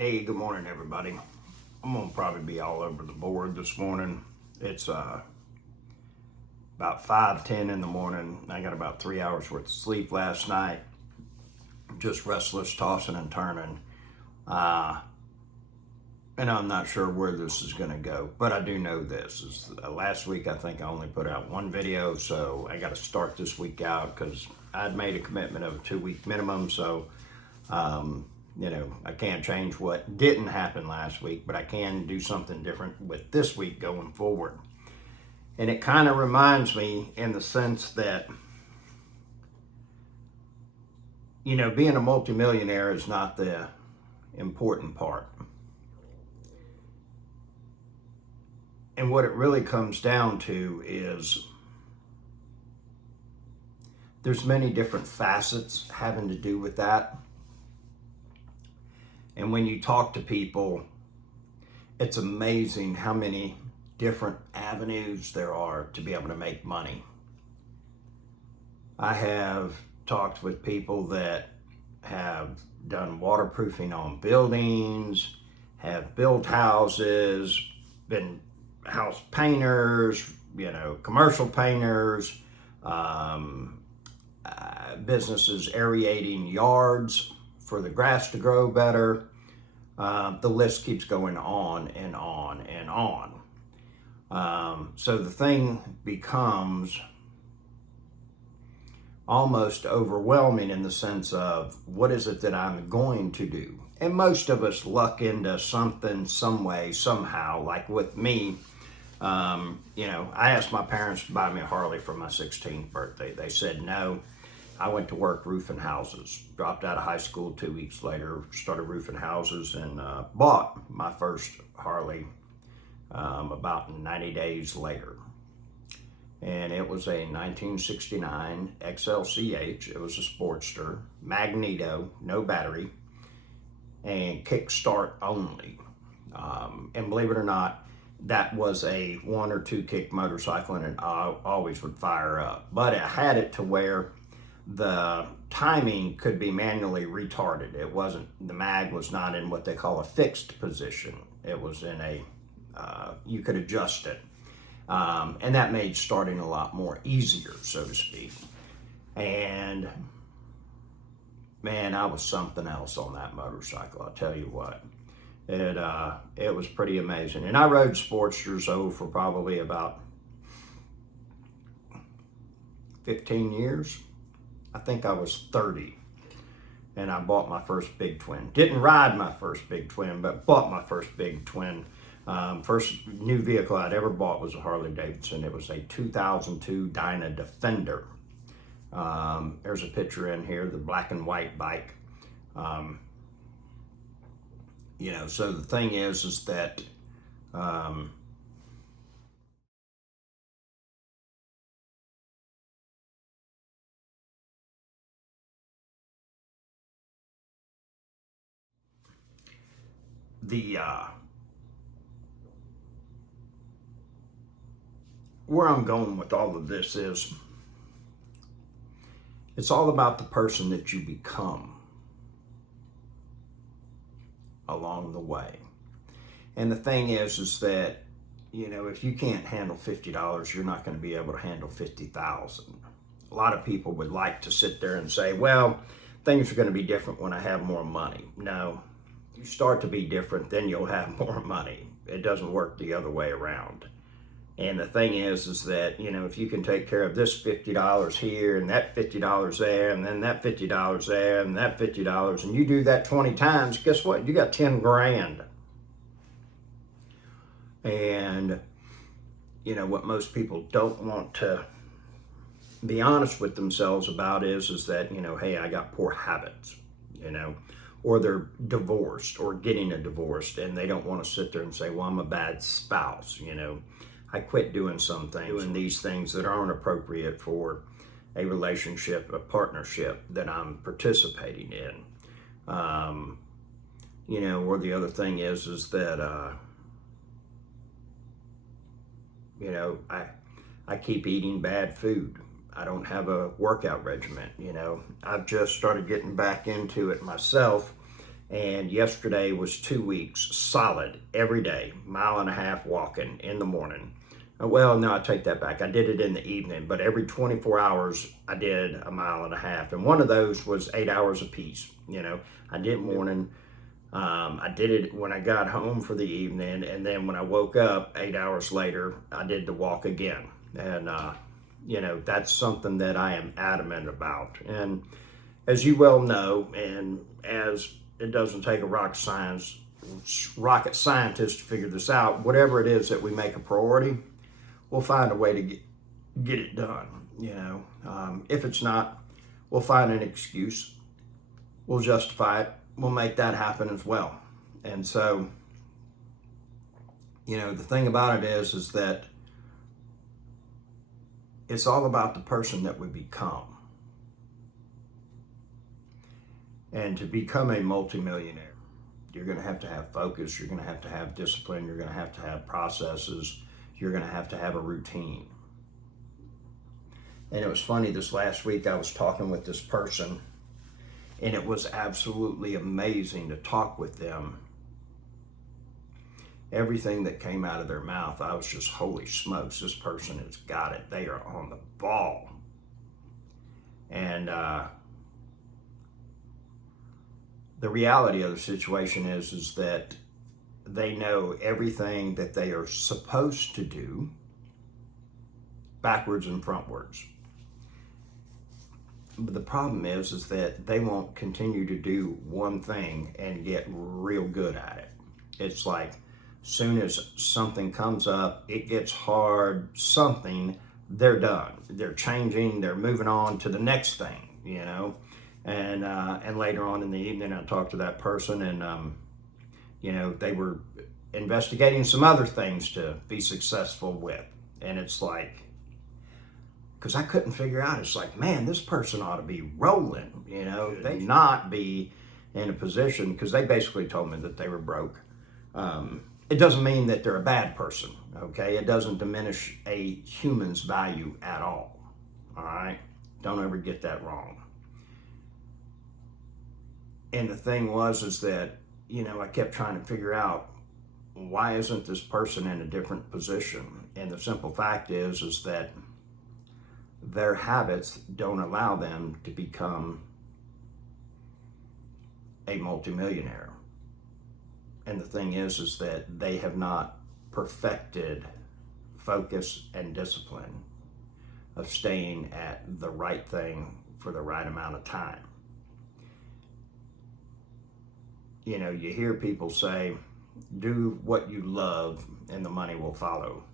Hey, good morning, everybody. I'm gonna probably be all over the board this morning. It's about 5:10 in the morning. I got about 3 hours worth of sleep last night. Just restless, tossing and turning. Uh, and I'm not sure where this is gonna go, but I do know this is last week. I think I only put out one video, so I got to start this week out because I'd made a commitment of a 2-week minimum. So I can't change what didn't happen last week, but I can do something different with this week going forward. And it kind of reminds me in the sense that, being a multimillionaire is not the important part. And what it really comes down to is there's many different facets having to do with that. And when you talk to people, it's amazing how many different avenues there are to be able to make money. I have talked with people that have done waterproofing on buildings, have built houses, been house painters, commercial painters, businesses aerating yards for the grass to grow better. The list keeps going on and on and on. So the thing becomes almost overwhelming in the sense of what is it that I'm going to do? And most of us luck into something, some way, somehow. Like with me, I asked my parents to buy me a Harley for my 16th birthday. They said no. I went to work roofing houses, dropped out of high school 2 weeks later, started roofing houses, and bought my first Harley about 90 days later. And it was a 1969 XLCH. It was a Sportster, Magneto, no battery, and kickstart only. And believe it or not, that was a 1 or 2 kick motorcycle, and it always would fire up. But it had it to where the timing could be manually retarded. The mag was not in what they call a fixed position. It was in you could adjust it. And that made starting a lot more easier, so to speak. And man, I was something else on that motorcycle, I'll tell you what. It was pretty amazing. And I rode Sportsters for probably about 15 years. I think I was 30, and I bought my first big twin. Didn't ride my first big twin, but bought my first big twin. First new vehicle I'd ever bought was a Harley Davidson. It was a 2002 Dyna Defender. There's a picture in here, the black and white bike. So the thing is that where I'm going with all of this is it's all about the person that you become along the way. And the thing is that, if you can't handle $50, you're not going to be able to handle 50,000. A lot of people would like to sit there and say, well, things are going to be different when I have more money. No, you start to be different, then you'll have more money. It doesn't work the other way around. And the thing is that, if you can take care of this $50 here and that $50 there and then that $50 there and that $50, and you do that 20 times, guess what? You got 10 grand. And, what most people don't want to be honest with themselves about is that, hey, I got poor habits, or they're divorced or getting a divorce, and they don't want to sit there and say, well, I'm a bad spouse, I quit doing doing these things that aren't appropriate for a relationship, a partnership that I'm participating in. Or the other thing is that, I keep eating bad food. I don't have a workout regimen, I've just started getting back into it myself, And yesterday was 2 weeks solid every day, 1.5 miles walking in the morning. Well, no, I take that back. I did it in the evening, but every 24 hours I did 1.5 miles. And one of those was 8 hours apiece. I did morning. I did it when I got home for the evening. And then when I woke up 8 hours later, I did the walk again. And, that's something that I am adamant about. And as you well know, and as it doesn't take a rocket scientist to figure this out, whatever it is that we make a priority, we'll find a way to get it done. If it's not, we'll find an excuse. We'll justify it. We'll make that happen as well. And so, the thing about it is that it's all about the person that we become. And to become a multimillionaire, you're going to have focus, you're going to have discipline, you're going to have processes, you're going to have a routine. And it was funny, this last week I was talking with this person, and it was absolutely amazing to talk with them. Everything that came out of their mouth, I was just, holy smokes, this person has got it. They are on the ball. And the reality of the situation is that they know everything that they are supposed to do backwards and frontwards. But the problem is that they won't continue to do one thing and get real good at it. It's like, soon as something comes up, it gets hard, something, they're done. They're changing, they're moving on to the next thing, And later on in the evening, I talked to that person, and they were investigating some other things to be successful with. And it's like, because I couldn't figure out, it's like, man, this person ought to be rolling, they not be in a position, because they basically told me that they were broke. It doesn't mean that they're a bad person, okay? It doesn't diminish a human's value at all right? Don't ever get that wrong. And the thing is that, I kept trying to figure out, why isn't this person in a different position? And the simple fact is that their habits don't allow them to become a multimillionaire. And the thing is that they have not perfected focus and discipline of staying at the right thing for the right amount of time. You hear people say, do what you love and the money will follow.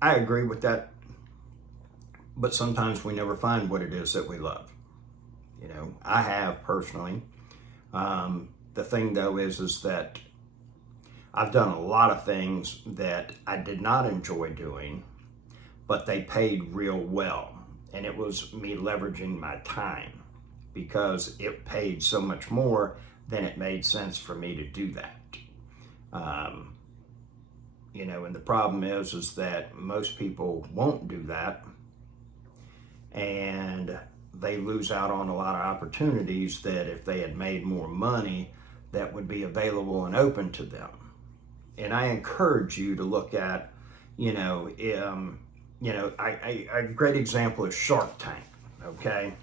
I agree with that, but sometimes we never find what it is that we love. I have personally. The thing though is that I've done a lot of things that I did not enjoy doing, but they paid real well. And it was me leveraging my time, because it paid so much more than it made sense for me to do that. And the problem is that most people won't do that, and they lose out on a lot of opportunities that if they had made more money, that would be available and open to them. And I encourage you to look at, a great example is Shark Tank, okay?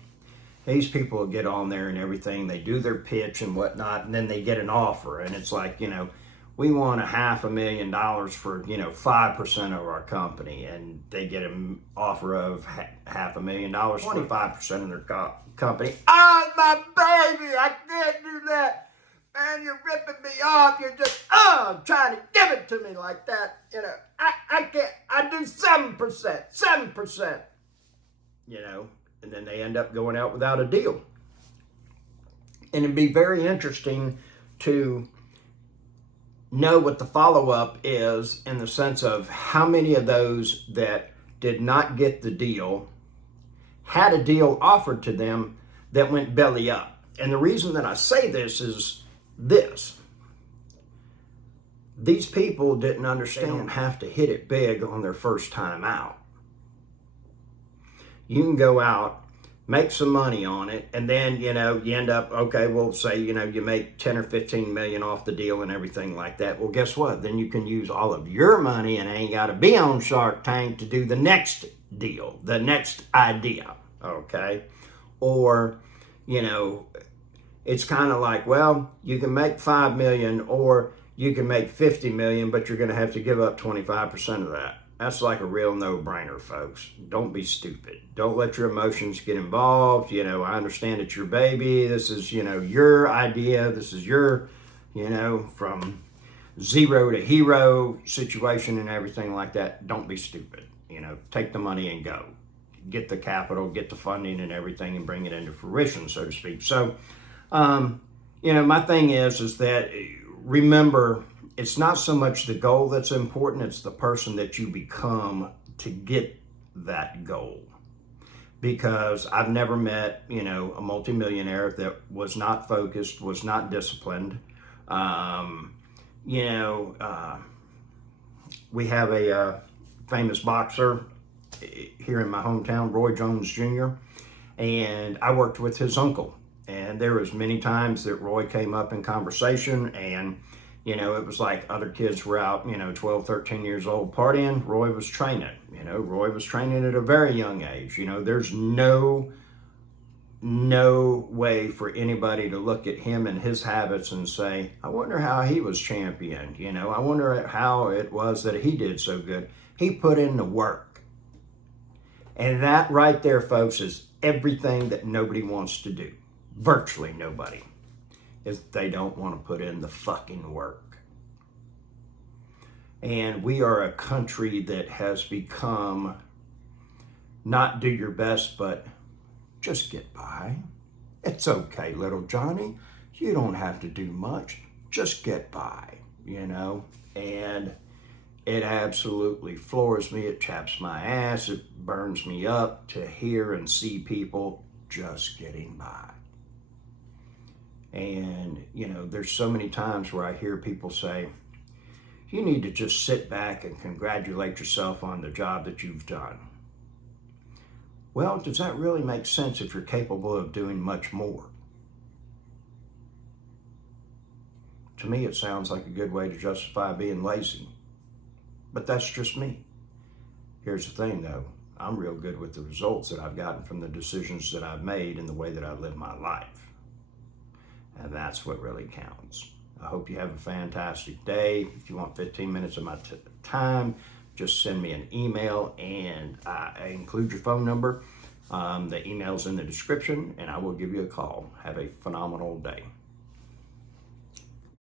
These people get on there and everything, they do their pitch and whatnot, and then they get an offer, and it's like, we want $500,000 for, 5% of our company, and they get an offer of $500,000, 25% of their company. Oh, my baby, I can't do that. Man, you're ripping me off. You're just, trying to give it to me like that. I can't, I do 7%, and then they end up going out without a deal. And it'd be very interesting to know what the follow-up is, in the sense of how many of those that did not get the deal had a deal offered to them that went belly up. And the reason that I say this is this. These people didn't understand they don't have to hit it big on their first time out. You can go out make some money on it, and then, you end up, okay, well, say, you make 10 or 15 million off the deal and everything like that. Well, guess what? Then you can use all of your money and ain't got to be on Shark Tank to do the next deal, the next idea, okay? Or, it's kind of like, well, you can make 5 million or you can make 50 million, but you're going to have to give up 25% of that. That's like a real no-brainer, folks. Don't be stupid. Don't let your emotions get involved. I understand it's your baby. This is, your idea. This is your, from zero to hero situation and everything like that. Don't be stupid. Take the money and go. Get the capital, get the funding and everything, and bring it into fruition, so to speak. So, my thing is that, remember, it's not so much the goal that's important, it's the person that you become to get that goal. Because I've never met, a multimillionaire that was not focused, was not disciplined. We have a famous boxer here in my hometown, Roy Jones Jr., and I worked with his uncle. And there was many times that Roy came up in conversation, and it was like other kids were out, 12, 13 years old partying. Roy was training. Roy was training at a very young age. There's no way for anybody to look at him and his habits and say, I wonder how he was championed. I wonder how it was that he did so good. He put in the work. And that right there, folks, is everything that nobody wants to do. Virtually nobody. Is they don't want to put in the fucking work. And we are a country that has become not do your best, but just get by. It's okay, little Johnny. You don't have to do much. Just get by, And it absolutely floors me. It chaps my ass. It burns me up to hear and see people just getting by. And, there's so many times where I hear people say, you need to just sit back and congratulate yourself on the job that you've done. Well, does that really make sense if you're capable of doing much more? To me, it sounds like a good way to justify being lazy. But that's just me. Here's the thing, though. I'm real good with the results that I've gotten from the decisions that I've made and the way that I live my life. And that's what really counts. I hope you have a fantastic day. If you want 15 minutes of my time, just send me an email, and I include your phone number. The email's in the description, and I will give you a call. Have a phenomenal day.